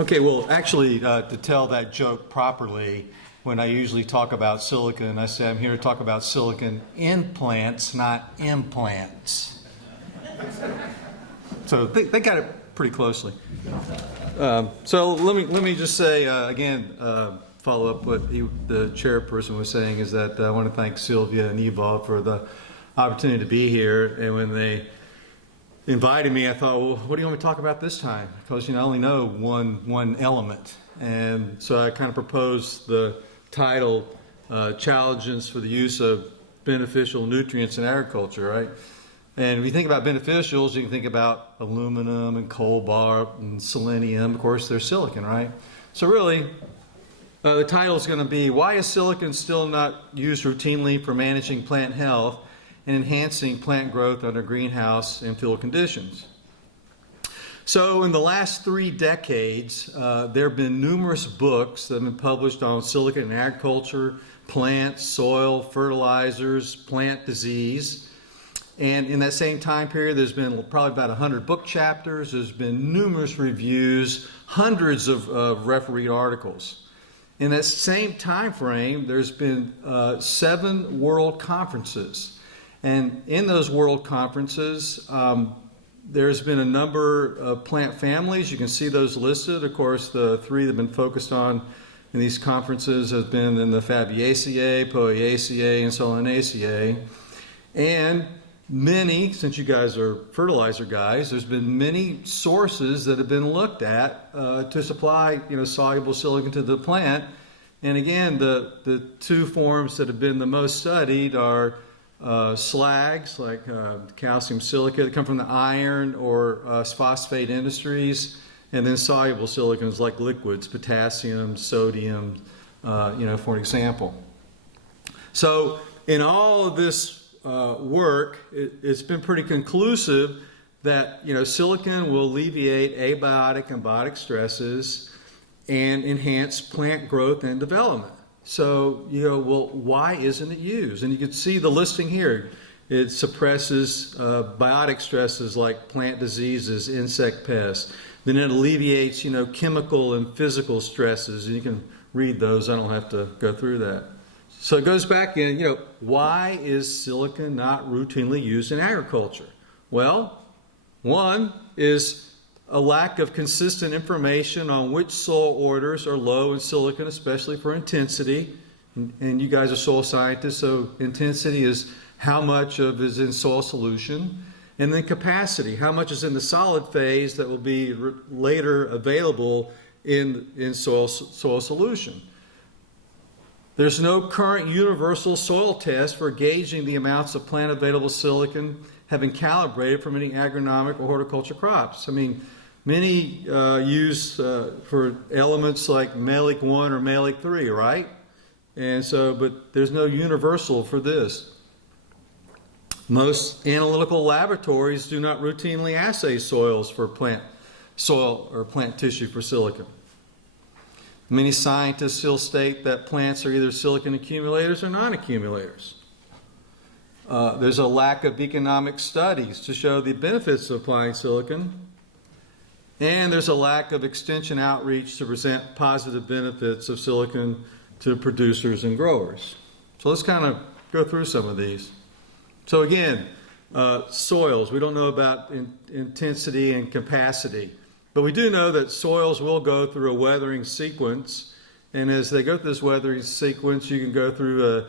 Okay, well, actually, to tell that joke properly, when I usually talk about silicon, I say I'm here to talk about silicon in plants, not implants. So they got it pretty closely. So let me just say again, follow up what the chairperson was saying is that I want to thank Sylvia and Eva for the opportunity to be here. And when they invited me, I thought, well, what do you want me to talk about this time? Because I only know one element, and so I kind of proposed the title, "Challenges for the Use of Beneficial Nutrients in Agriculture." Right? And if you think about beneficials, you can think about aluminum and cobalt and selenium. Of course, there's silicon, right? So really, the title is going to be, "Why is silicon still not used routinely for managing plant health and enhancing plant growth under greenhouse and field conditions?" So in the last 3 decades, there have been numerous books that have been published on silicon in agriculture, plants, soil, fertilizers, plant disease. And in that same time period, there's been probably about 100 book chapters. There's been numerous reviews, hundreds of refereed articles. In that same time frame, there's been 7 world conferences. And in those world conferences, there's been a number of plant families. You can see those listed. Of course, the 3 that have been focused on in these conferences has been in the Fabiaceae, Poaceae, and Solanaceae. And many, since you guys are fertilizer guys, there's been many sources that have been looked at to supply soluble silicon to the plant. And again, the 2 forms that have been the most studied are slags, like calcium silicate, that come from the iron or phosphate industries, and then soluble silicons like liquids, potassium, sodium, for an example. So in all of this work, it's been pretty conclusive that silicon will alleviate abiotic and biotic stresses and enhance plant growth and development. So well, why isn't it used? And you can see the listing here. It suppresses biotic stresses like plant diseases, insect pests. Then it alleviates chemical and physical stresses, and you can read those. I don't have to go through that. So it goes back in, why is silicon not routinely used in agriculture? Well, one is a lack of consistent information on which soil orders are low in silicon, especially for intensity. And you guys are soil scientists, so intensity is how much of is in soil solution. And then capacity, how much is in the solid phase that will be later available in soil solution. There's no current universal soil test for gauging the amounts of plant available silicon have been calibrated for many agronomic or horticulture crops. I mean, many use for elements like malic 1 or malic 3, right? And so, but there's no universal for this. Most analytical laboratories do not routinely assay soils for plant soil or plant tissue for silicon. Many scientists still state that plants are either silicon accumulators or non-accumulators. There's a lack of economic studies to show the benefits of applying silicon. And there's a lack of extension outreach to present positive benefits of silicon to producers and growers. So let's kind of go through some of these. So again, soils, we don't know about intensity and capacity. But we do know that soils will go through a weathering sequence, and as they go through this weathering sequence, you can go through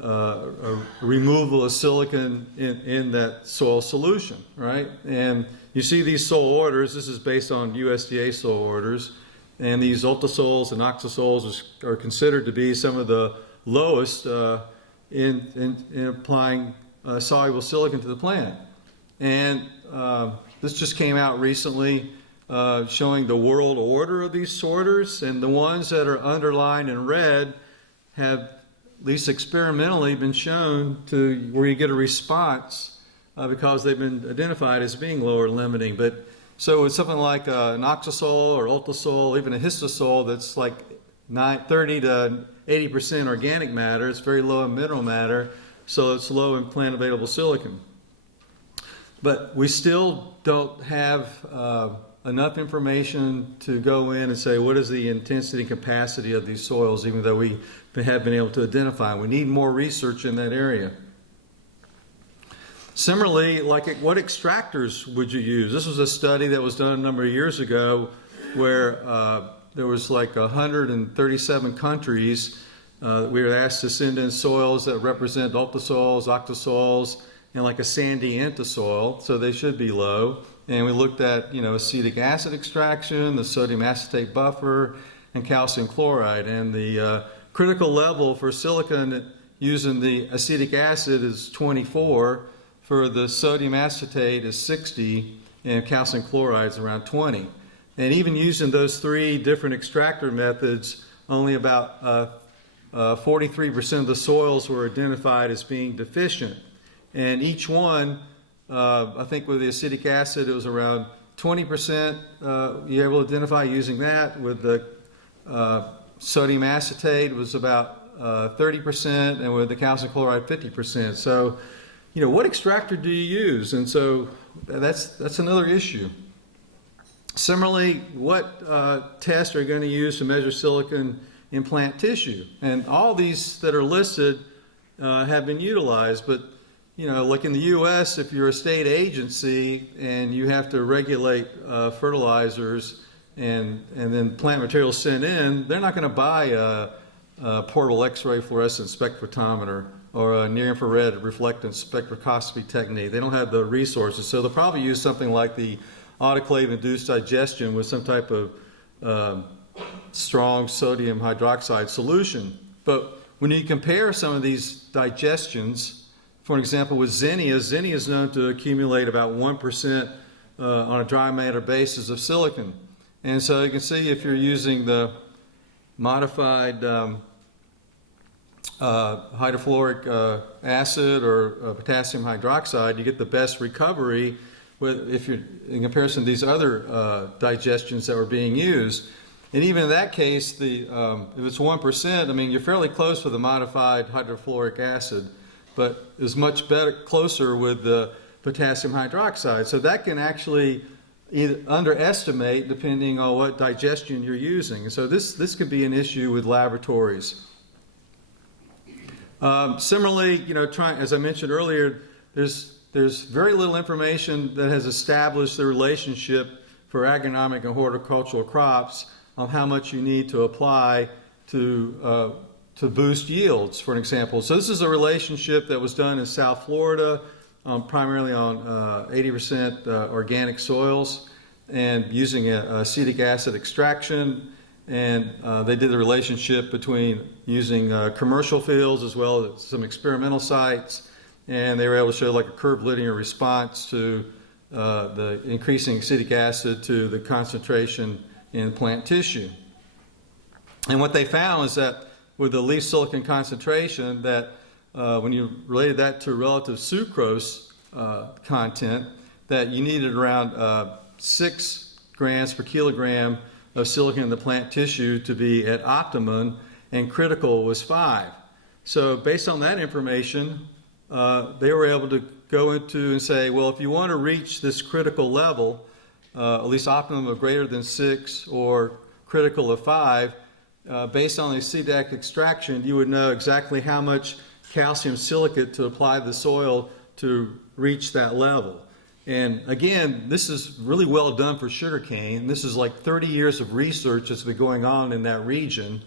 a removal of silicon in that soil solution, right? And you see these soil orders. This is based on USDA soil orders, and these ultrasols and oxasols are considered to be some of the lowest in applying soluble silicon to the plant. And this just came out recently. Showing the world order of these sorters, and the ones that are underlined in red have, at least experimentally, been shown to where you get a response because they've been identified as being lower limiting. But so it's something like an oxasol or ultrasol, even a histosol that's like 30 to 80% organic matter. It's very low in mineral matter, so it's low in plant available silicon. But we still don't have enough information to go in and say what is the intensity and capacity of these soils, even though we have been able to identify. We need more research in that area. Similarly, what extractors would you use? This was a study that was done a number of years ago where there was like 137 countries. We were asked to send in soils that represent ultrasoils, octosoils, and like a sandy entosoil, so they should be low. And we looked at, acetic acid extraction, the sodium acetate buffer, and calcium chloride. And the critical level for silicon using the acetic acid is 24. For the sodium acetate is 60, and calcium chloride is around 20. And even using those three different extractor methods, only about 43% of the soils were identified as being deficient. And each one, I think with the acetic acid, it was around 20% you're able to identify using that. With the sodium acetate, it was about 30%, and with the calcium chloride, 50%. So, what extractor do you use? And so that's another issue. Similarly, what tests are you going to use to measure silicon in plant tissue? And all these that are listed have been utilized, but like in the U.S., if you're a state agency and you have to regulate fertilizers and then plant materials sent in, they're not going to buy a portable X-ray fluorescent spectrophotometer or a near-infrared reflectance spectroscopy technique. They don't have the resources, so they'll probably use something like the autoclave-induced digestion with some type of strong sodium hydroxide solution. But when you compare some of these digestions, for example, with zinnia is known to accumulate about 1% on a dry matter basis of silicon. And so you can see if you're using the modified hydrofluoric acid or potassium hydroxide, you get the best recovery if you're in comparison to these other digestions that were being used. And even in that case, if it's 1%, you're fairly close with the modified hydrofluoric acid, but it's much better, closer with the potassium hydroxide. So that can actually either underestimate depending on what digestion you're using. So this could be an issue with laboratories. Similarly, as I mentioned earlier, there's very little information that has established the relationship for agronomic and horticultural crops on how much you need to apply to boost yields, for example. So this is a relationship that was done in South Florida, primarily on 80% organic soils, and using acetic acid extraction. And they did the relationship between using commercial fields as well as some experimental sites, and they were able to show like a curved linear response to the increasing acetic acid to the concentration in plant tissue. And what they found is that with the leaf silicon concentration, that when you related that to relative sucrose content, that you needed around 6 grams per kilogram of silicon in the plant tissue to be at optimum, and critical was 5. So based on that information, they were able to go into and say, well, if you want to reach this critical level, at least optimum of greater than 6 or critical of 5, based on the acetic extraction, you would know exactly how much calcium silicate to apply to the soil to reach that level. And again, this is really well done for sugarcane. This is like 30 years of research that's been going on in that region,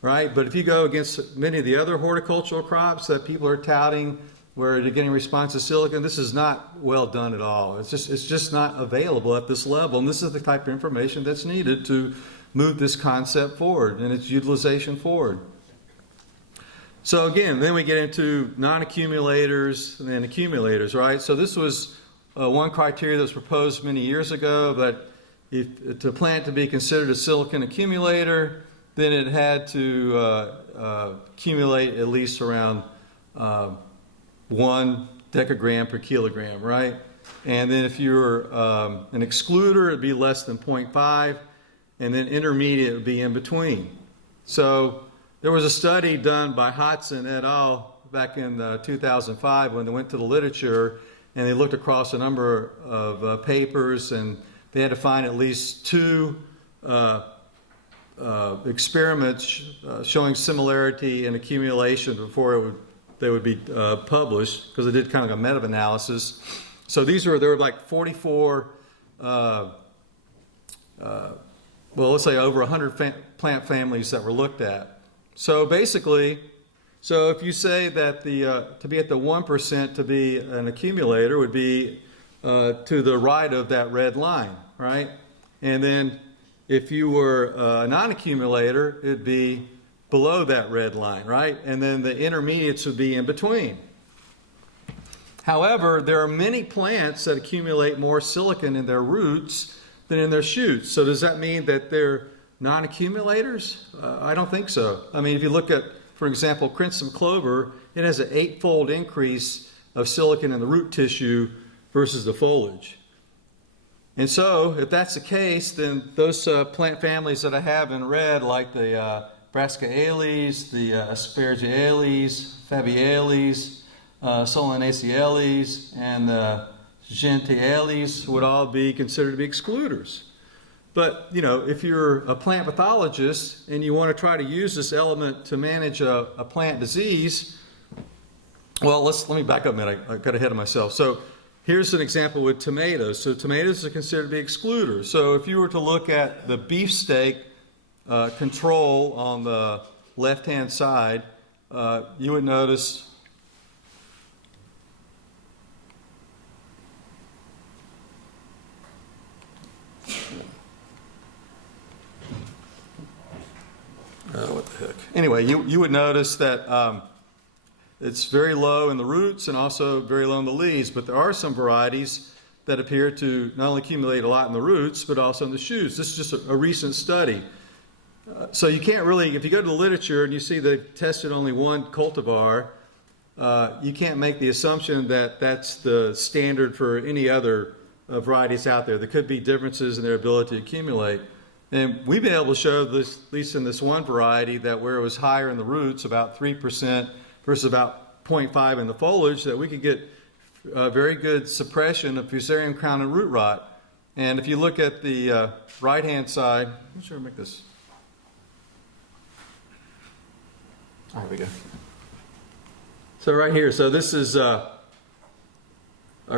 right? But if you go against many of the other horticultural crops that people are touting where they're getting responsive silicon, this is not well done at all. It's just not available at this level. And this is the type of information that's needed to move this concept forward and its utilization forward. So again, then we get into non-accumulators and then accumulators, right? So this was one criteria that was proposed many years ago, that if to plant to be considered a silicon accumulator, then it had to accumulate at least around 1 decagram per kilogram, right? And then if you're an excluder, it'd be less than 0.5, and then intermediate would be in between. So there was a study done by Hodson et al. Back in 2005 when they went to the literature and they looked across a number of papers, and they had to find at least two experiments showing similarity in accumulation before they would be published, because they did kind of a meta-analysis. So there were like 44, well, let's say over 100 plant families that were looked at. So basically, if you say that to be at the 1% to be an accumulator would be to the right of that red line, right? And then if you were a non-accumulator, it'd be below that red line, right? And then the intermediates would be in between. However, there are many plants that accumulate more silicon in their roots than in their shoots. So does that mean that they're non-accumulators? I don't think so. I mean, if you look at, for example, crimson clover, it has an 8-fold increase of silicon in the root tissue versus the foliage. And so, if that's the case, then those plant families that I have in red, like the Brassicaceae, the Aspergillales, Fabiales, Solanaceales, and the Gentiales would all be considered to be excluders. But, if you're a plant pathologist and you want to try to use this element to manage a plant disease, well, let me back up a minute. I got ahead of myself. So here's an example with tomatoes. So tomatoes are considered to be excluders. So if you were to look at the beefsteak control on the left-hand side, you would notice what the heck? Anyway, you would notice that it's very low in the roots and also very low in the leaves, but there are some varieties that appear to not only accumulate a lot in the roots, but also in the shoots. This is just a recent study. So you can't really, if you go to the literature and you see they've tested only one cultivar, you can't make the assumption that that's the standard for any other varieties out there. There could be differences in their ability to accumulate. And we've been able to show this, at least in this one variety, that where it was higher in the roots, about 3% versus about 0.5 in the foliage, that we could get very good suppression of Fusarium crown and root rot. And if you look at the right-hand side, I'm sure I'll make this. There we go. So right here, so this is our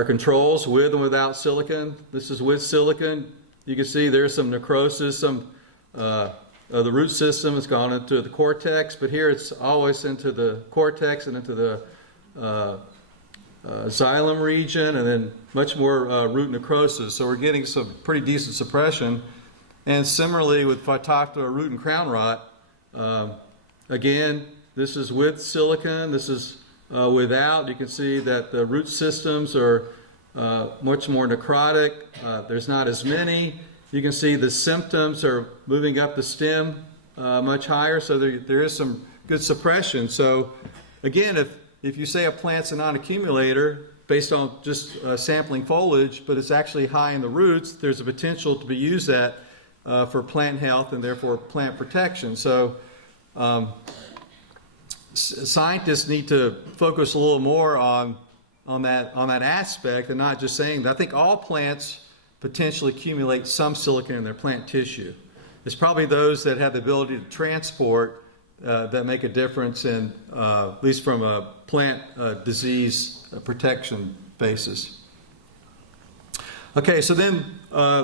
controls with and without silicon. This is with silicon. You can see there's some necrosis, some of the root system has gone into the cortex, but here it's always into the cortex and into the xylem region, and then much more root necrosis. So we're getting some pretty decent suppression. And similarly with Phytophthora root and crown rot, again, this is with silicon, this is without. You can see that the root systems are much more necrotic. There's not as many. You can see the symptoms are moving up the stem much higher, so there is some good suppression. So again, if you say a plant's a non-accumulator based on just sampling foliage, but it's actually high in the roots, there's a potential to be used that for plant health and therefore plant protection. So scientists need to focus a little more on that aspect and not just saying that. I think all plants potentially accumulate some silicon in their plant tissue. It's probably those that have the ability to transport that make a difference in, at least from a plant disease protection basis. Okay, so then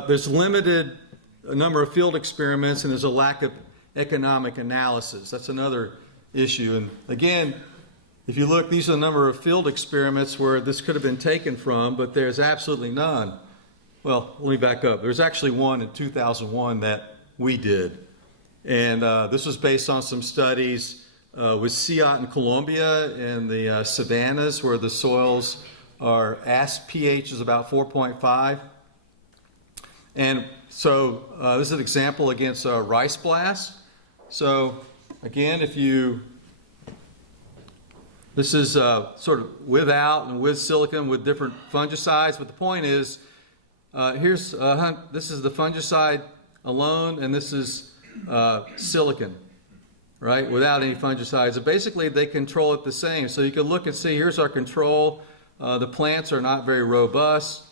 there's limited number of field experiments and there's a lack of economic analysis. That's another issue. And again, if you look, these are the number of field experiments where this could have been taken from, but there's absolutely none. Well, let me back up. There's actually one in 2001 that we did. And this was based on some studies with CIEC in Colombia in the savannas where the soils are pH is about 4.5. And so this is an example against rice blast. So again, this is sort of without and with silicon with different fungicides, but the point is, this is the fungicide alone, and this is silicon, right, without any fungicides. So basically, they control it the same. So you can look and see, here's our control. The plants are not very robust.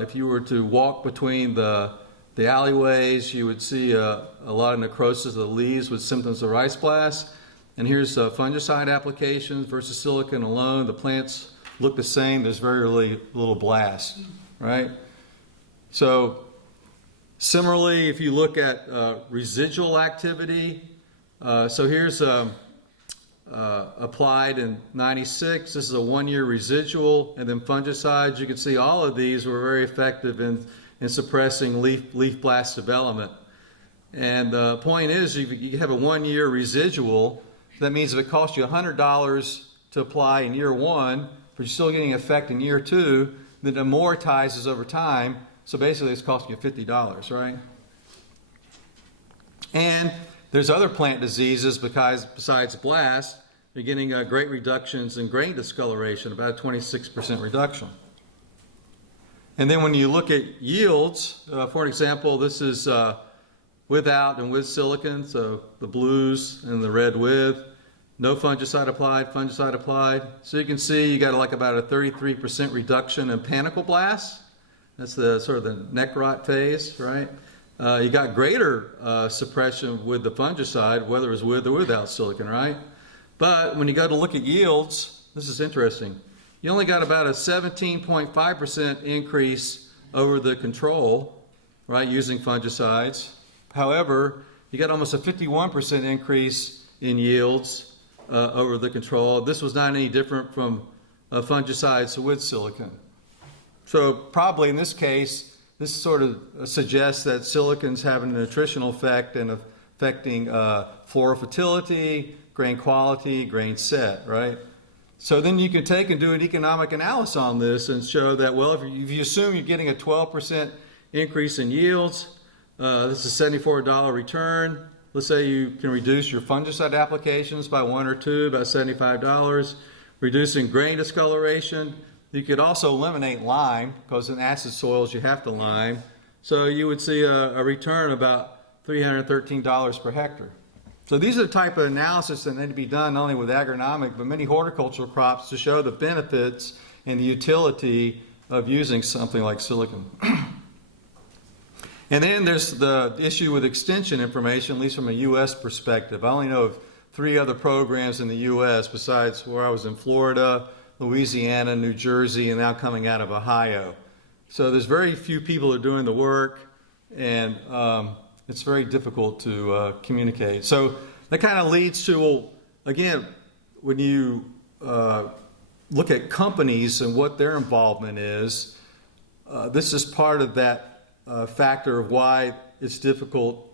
if you were to walk between the alleyways, you would see a lot of necrosis of the leaves with symptoms of rice blast. And here's fungicide applications versus silicon alone. The plants look the same. There's very little blast, right? So similarly, if you look at residual activity, so here's applied in 96. This is a 1-year residual, and then fungicides. You can see all of these were very effective in suppressing leaf blast development. And the point is, if you have a 1-year residual, that means if it costs you $100 to apply in year 1, but you're still getting effect in year 2, then it amortizes over time. So basically, it's costing you $50, right? And there's other plant diseases besides blast. You're getting great reductions in grain discoloration, about a 26% reduction. And then when you look at yields, for example, this is without and with silicon, so the blues and the red with. No fungicide applied. So you can see you got like about a 33% reduction in panicle blasts. That's the sort of the neck rot phase, right? You got greater suppression with the fungicide, whether it's with or without silicon, right? But when you go to look at yields, this is interesting. You only got about a 17.5% increase over the control, right, using fungicides. However, you got almost a 51% increase in yields over the control. This was not any different from fungicides with silicon. So probably in this case, this sort of suggests that silicon's having a nutritional effect and affecting floral fertility, grain quality, grain set, right? So then you can take and do an economic analysis on this and show that, well, if you assume you're getting a 12% increase in yields, this is a $74 return. Let's say you can reduce your fungicide applications by 1 or 2, about $75. Reducing grain discoloration. You could also eliminate lime, because in acid soils you have to lime. So you would see a return about $313 per hectare. So these are the type of analysis that need to be done not only with agronomic, but many horticultural crops to show the benefits and the utility of using something like silicon. And then there's the issue with extension information, at least from a U.S. perspective. I only know of 3 other programs in the U.S. besides where I was in Florida, Louisiana, New Jersey, and now coming out of Ohio. So there's very few people who are doing the work, and it's very difficult to communicate. So that kind of leads to, well, again, when you look at companies and what their involvement is, this is part of that factor of why it's difficult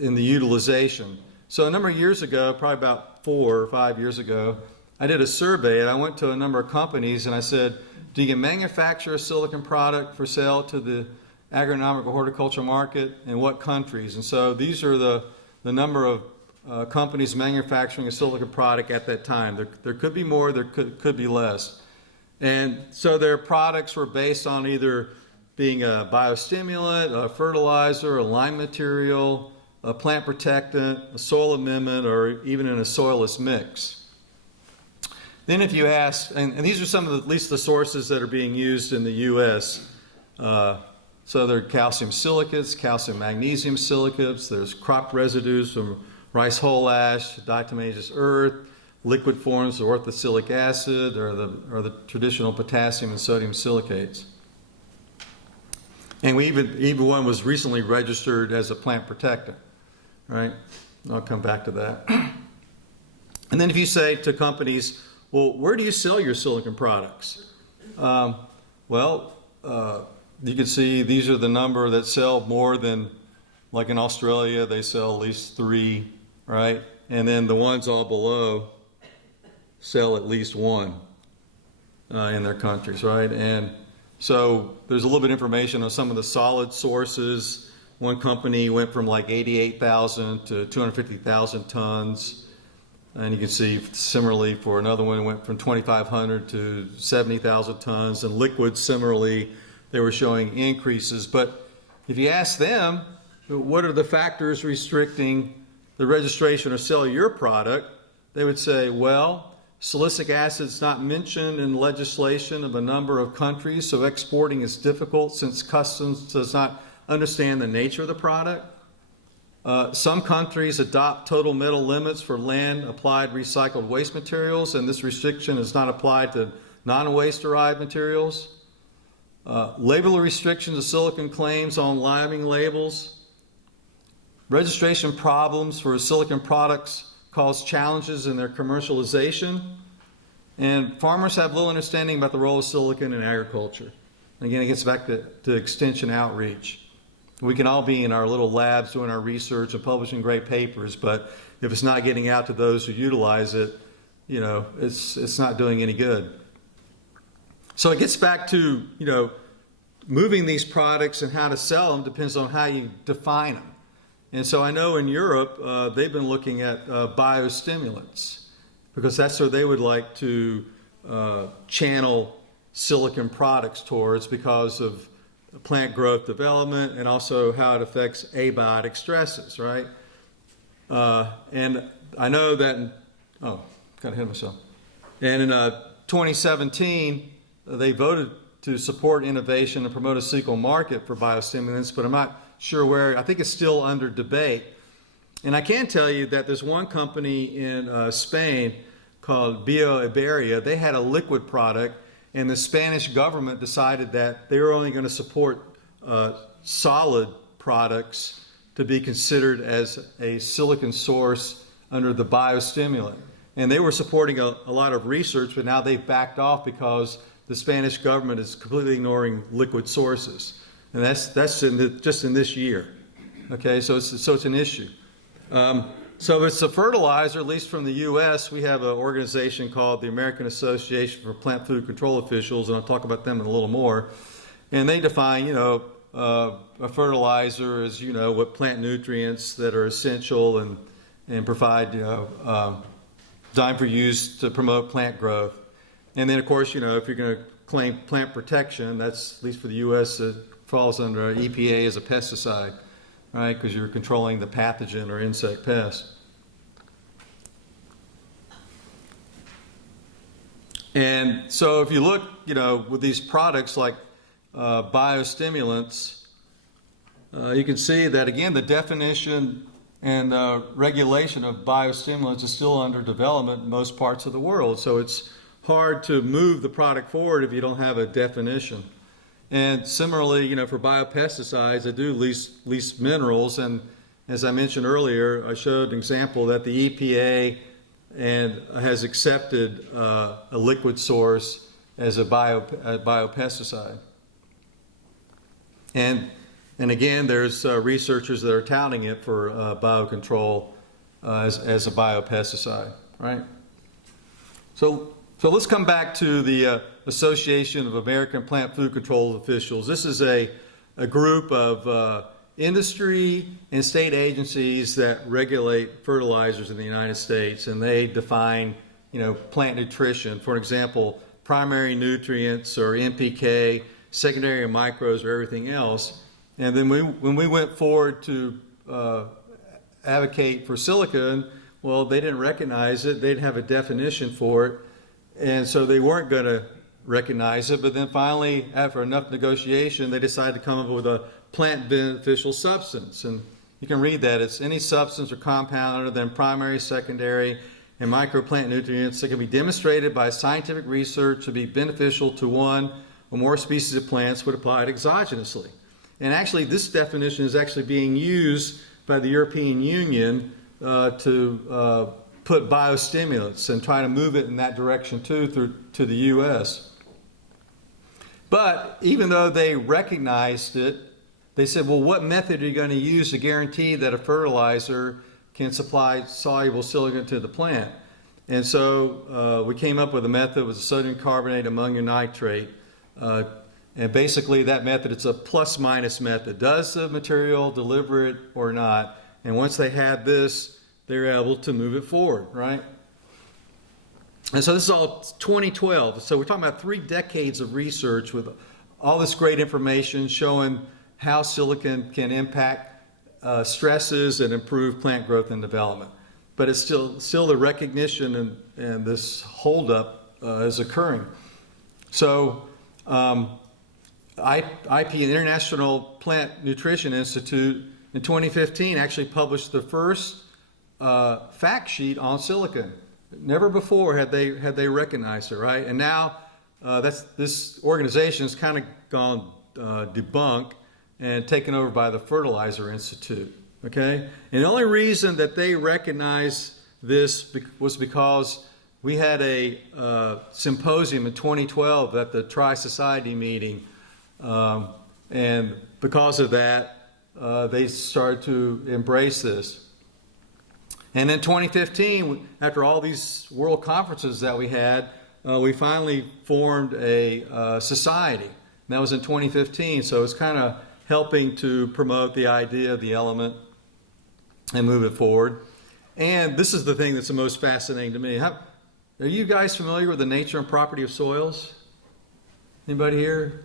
in the utilization. So a number of years ago, probably about 4 or 5 years ago, I did a survey and I went to a number of companies and I said, do you manufacture a silicon product for sale to the agronomic or horticultural market, and what countries? And so these are the number of companies manufacturing a silicon product at that time. There could be more, there could be less. And so their products were based on either being a biostimulant, a fertilizer, a lime material, a plant protectant, a soil amendment, or even in a soilless mix. Then if you ask, and these are some of at least the sources that are being used in the U.S., so there are calcium silicates, calcium magnesium silicates, there's crop residues from rice hull ash, diatomaceous earth, liquid forms of orthosilic acid, or the traditional potassium and sodium silicates. And even one was recently registered as a plant protectant, right? I'll come back to that. And then if you say to companies, well, where do you sell your silicon products? You can see these are the number that sell more than, like in Australia, they sell at least 3, right? And then the ones all below sell at least 1 in their countries, right? And so there's a little bit of information on some of the solid sources. One company went from like 88,000 to 250,000 tons. And you can see similarly for another one, it went from 2,500 to 70,000 tons. And liquids, similarly, they were showing increases. But if you ask them, what are the factors restricting the registration or sale of your product? They would say, well, Silicic acid is not mentioned in legislation of a number of countries, so exporting is difficult since customs does not understand the nature of the product. Some countries adopt total metal limits for land-applied recycled waste materials, and this restriction is not applied to non-waste derived materials. Label restrictions of silicon claims on lining labels. Registration problems for silicon products cause challenges in their commercialization. And farmers have little understanding about the role of silicon in agriculture. And again, it gets back to extension outreach. We can all be in our little labs doing our research and publishing great papers, but if it's not getting out to those who utilize it, you know, it's not doing any good. So it gets back to, you know, moving these products and how to sell them depends on how you define them. And so I know in Europe, they've been looking at biostimulants because that's where they would like to channel silicon products towards because of plant growth development and also how it affects abiotic stresses, right? And I know that, got ahead of myself. And in 2017, they voted to support innovation and promote a cyclical market for biostimulants, but I'm not sure where. I think it's still under debate. And I can tell you that there's one company in Spain called BioIberia. They had a liquid product, and the Spanish government decided that they were only going to support solid products to be considered as a silicon source under the biostimulant. And they were supporting a lot of research, but now they've backed off because the Spanish government is completely ignoring liquid sources. And that's just in this year. Okay, so it's an issue. So it's a fertilizer, at least from the U.S., we have an organization called the American Association for Plant Food Control Officials, and I'll talk about them in a little more. And they define, you know, a fertilizer as, you know, what plant nutrients that are essential and provide, you know, designed for use to promote plant growth. And then, of course, you know, if you're going to claim plant protection, that's, at least for the U.S., it falls under EPA as a pesticide, right, because you're controlling the pathogen or insect pest. And so if you look, you know, with these products like biostimulants, you can see that, again, the definition and regulation of biostimulants is still under development in most parts of the world. So it's hard to move the product forward if you don't have a definition. And similarly, you know, for biopesticides, they do lease minerals. And as I mentioned earlier, I showed an example that the EPA has accepted a liquid source as a biopesticide. And again, there's researchers that are touting it for biocontrol as a biopesticide, right? So let's come back to the Association of American Plant Food Control Officials. This is a group of industry and state agencies that regulate fertilizers in the United States, and they define, you know, plant nutrition. For example, primary nutrients or NPK, secondary micros, or everything else. And then when we went forward to advocate for silicon, well, they didn't recognize it. They didn't have a definition for it. And so they weren't going to recognize it. But then finally, after enough negotiation, they decided to come up with a plant beneficial substance. And you can read that. It's any substance or compound other than primary, secondary, and microplant nutrients that can be demonstrated by scientific research to be beneficial to one or more species of plants when applied exogenously. And actually, this definition is actually being used by the European Union to put biostimulants and try to move it in that direction too to the U.S. But even though they recognized it, they said, well, what method are you going to use to guarantee that a fertilizer can supply soluble silicon to the plant? And so we came up with a method with sodium carbonate ammonium nitrate. And basically that method, it's a plus-minus method. Does the material deliver it or not? And once they had this, they're able to move it forward, right? And so this is all 2012. So we're talking about 3 decades of research with all this great information showing how silicon can impact stresses and improve plant growth and development. but it's still the recognition and this holdup is occurring. So IP, International Plant Nutrition Institute, in 2015 actually published the first fact sheet on silicon. Never before had they recognized it, right? And now this organization has kind of gone debunked and taken over by the Fertilizer Institute, okay? And the only reason that they recognized this was because we had a symposium in 2012 at the Tri-Society meeting, and because of that, they started to embrace this. And in 2015, after all these world conferences that we had, we finally formed a society. And that was in 2015, so it's kind of helping to promote the idea of the element and move it forward. And this is the thing that's the most fascinating to me. Are you guys familiar with the nature and property of soils? Anybody here?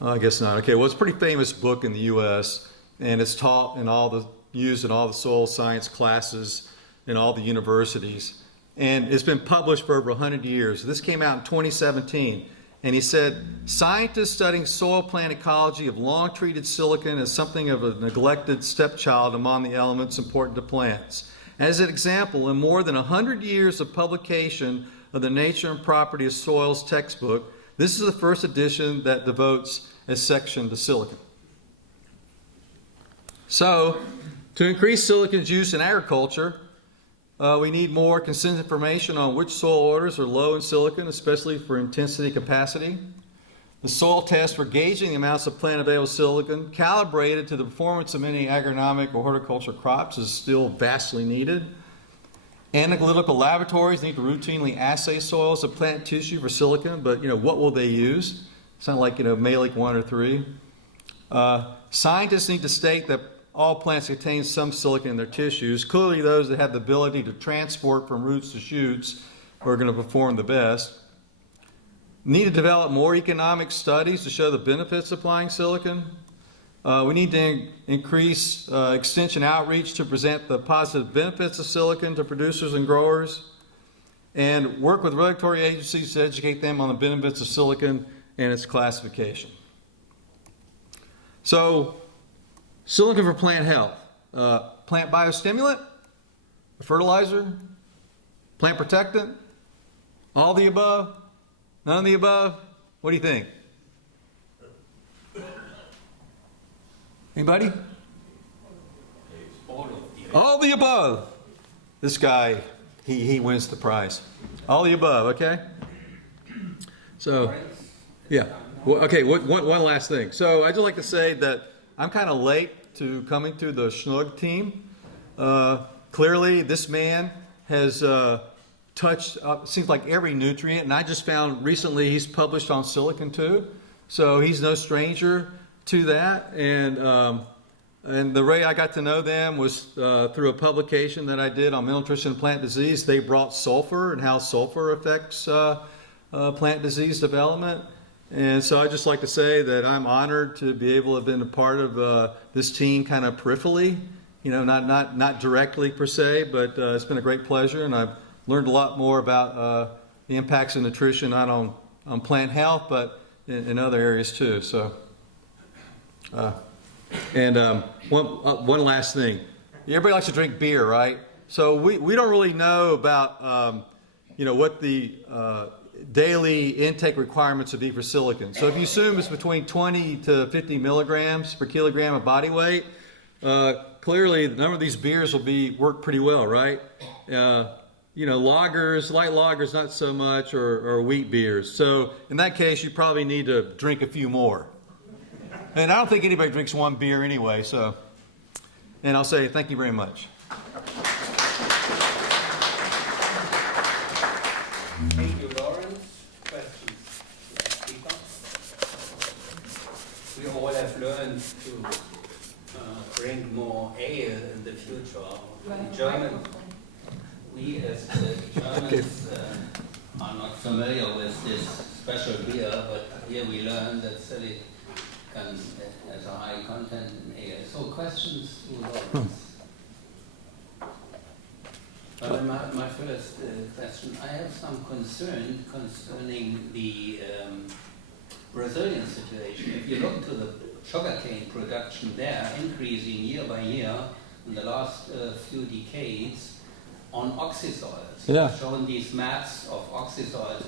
Oh, I guess not. Okay, well, it's a pretty famous book in the U.S., and it's taught in used in all the soil science classes in all the universities. And it's been published for over 100 years. This came out in 2017. And he said, scientists studying soil plant ecology have long treated silicon as something of a neglected stepchild among the elements important to plants. As an example, in more than 100 years of publication of the Nature and Property of Soils textbook, this is the first edition that devotes a section to silicon. So, to increase silicon's use in agriculture, we need more consistent information on which soil orders are low in silicon, especially for intensity capacity. The soil test for gauging the amounts of plant available silicon calibrated to the performance of many agronomic or horticultural crops is still vastly needed. Analytical laboratories need to routinely assay soils of plant tissue for silicon, but what will they use? It's not like Malik 1 or 3. Scientists need to state that all plants contain some silicon in their tissues. Clearly those that have the ability to transport from roots to shoots are going to perform the best. Need to develop more economic studies to show the benefits of applying silicon. We need to increase extension outreach to present the positive benefits of silicon to producers and growers, and work with regulatory agencies to educate them on the benefits of silicon and its classification. So, silicon for plant health. Plant biostimulant, a fertilizer, plant protectant, all the above, none of the above. What do you think? Anybody? All the above. This guy, he wins the prize. All the above, okay? So, yeah. Well, okay, one last thing. So I'd just like to say that I'm kind of late to coming to the Schnug team. Clearly, this man has touched, seems like every nutrient, and I just found recently he's published on silicon too. So he's no stranger to that, and the way I got to know them was through a publication that I did on mineral nutrition and plant disease. They brought sulfur and how sulfur affects plant disease development. And so I'd just like to say that I'm honored to be able to have been a part of this team kind of peripherally, not directly per se, but it's been a great pleasure, and I've learned a lot more about the impacts of nutrition, not on plant health, but in other areas too. So, one last thing. Everybody likes to drink beer, right? So we don't really know about, what the daily intake requirements would be for silicon. So if you assume it's between 20 to 50 milligrams per kilogram of body weight, clearly a number of these beers will work pretty well, right? Lagers, light lagers, not so much, or wheat beers. So in that case, you probably need to drink a few more. And I don't think anybody drinks one beer anyway, so. And I'll say thank you very much. Thank you, Lawrence. Questions? We all have learned to drink more ale in the future. German, we as Germans are not familiar with this special beer, but here we learn that Sally has a high content in ale. So questions to Lawrence? my first question, I have some concern concerning the Brazilian situation. If you look to the sugarcane production there, increasing year by year in the last few decades on oxysoils. Yeah. Shown these maps of oxysoils,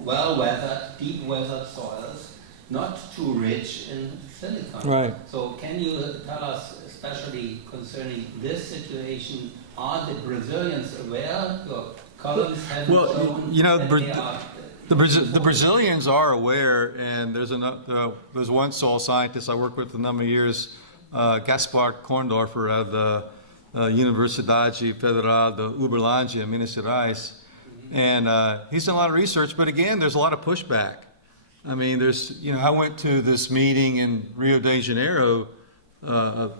well-weathered, deep-weathered soils, not too rich in silicon. Right. So can you tell us, especially concerning this situation, are the Brazilians aware? Your columns haven't shown you know, that they are the Brazilians are aware, and there's one soil scientist I worked with for a number of years, Gaspar Korndorfer out of the Universidade Federal de Uberlândia, Minas Gerais, and he's done a lot of research. But again, there's a lot of pushback. I mean, I went to this meeting in Rio de Janeiro,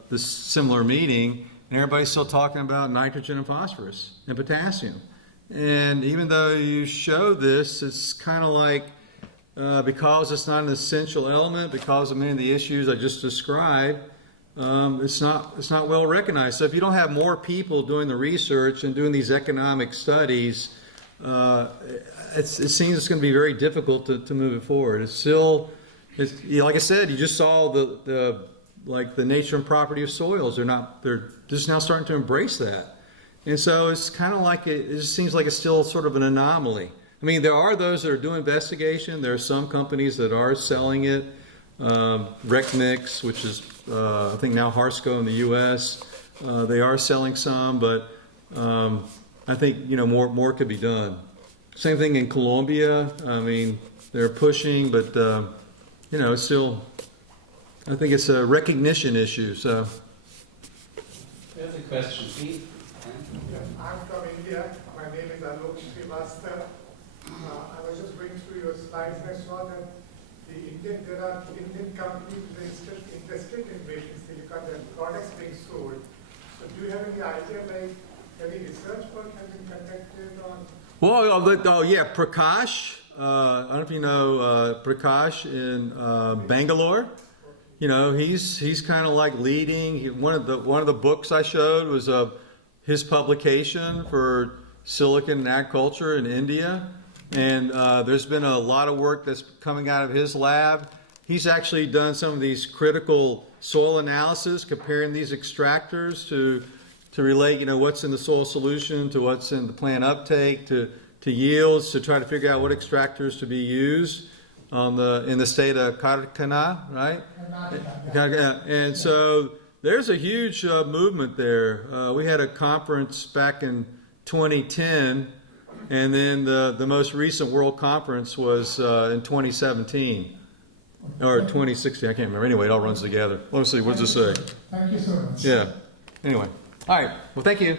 this similar meeting, and everybody's still talking about nitrogen and phosphorus and potassium. And even though you show this, it's kind of like because it's not an essential element, because of many of the issues I just described, it's not well recognized. So if you don't have more people doing the research and doing these economic studies, it seems it's going to be very difficult to move it forward. Like I said, you just saw the nature and property of soils. They're just now starting to embrace that. And so it's kind of like it just seems like it's still sort of an anomaly. I mean, there are those that are doing investigation. There are some companies that are selling it. RecMix, which is I think now Harsco in the U.S., they are selling some, but I think more could be done. Same thing in Colombia. I mean, they're pushing, but it's still. I think it's a recognition issue. So. There's a question, please. I'm from India. My name is Alok Srivastava. I was just going through your slides and I saw that there are Indian companies interested in making silicon and products being sold. So do you have any idea, like any research work has been conducted on? Well, yeah, Prakash. I don't know if you know Prakash in Bangalore. He's kind of like leading. One of the books I showed was his publication for silicon and agriculture in India, and there's been a lot of work that's coming out of his lab. He's actually done some of these critical soil analysis, comparing these extractors to relate, what's in the soil solution to what's in the plant uptake to yields, to try to figure out what extractors to be used in the state of Karnataka, right? And so there's a huge movement there. We had a conference back in 2010, and then the most recent World Conference was in 2017 or 2016. I can't remember. Anyway, it all runs together. Let me see. What does it say? Thank you so much. Yeah. Anyway. All right. Well, thank you.